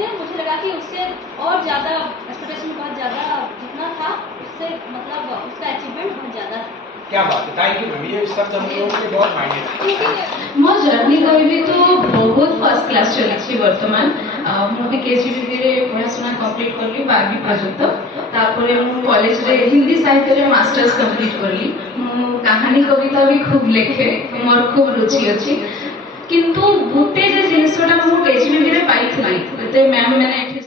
थे मुझे लगा कि उससे और ज़्यादा एक्सपेक्टेशन बहुत ज़्यादा जितना था उससे मतलब उसका अचीवमेंट बहुत ज़्यादा था। क्या बात है, थैंक यू मैम, ये शब्द हम लोगों के बहुत मायने रखते। मो जर्नी कहबी तो बहुत फर्स्ट क्लास चली वर्तमान मुझे केजीबी रे पढ़ाशुना कंप्लीट करली 12वीं पर्यंत तापर मु कॉलेज रे हिंदी साहित्य रे मास्टर्स कंप्लीट करली मु कहानी कविता भी खूब लिखे मोर खूब रुचि अछि किंतु गोटे जे जिनसटा मु केजीबी रे पाइथली ते मैम मैंने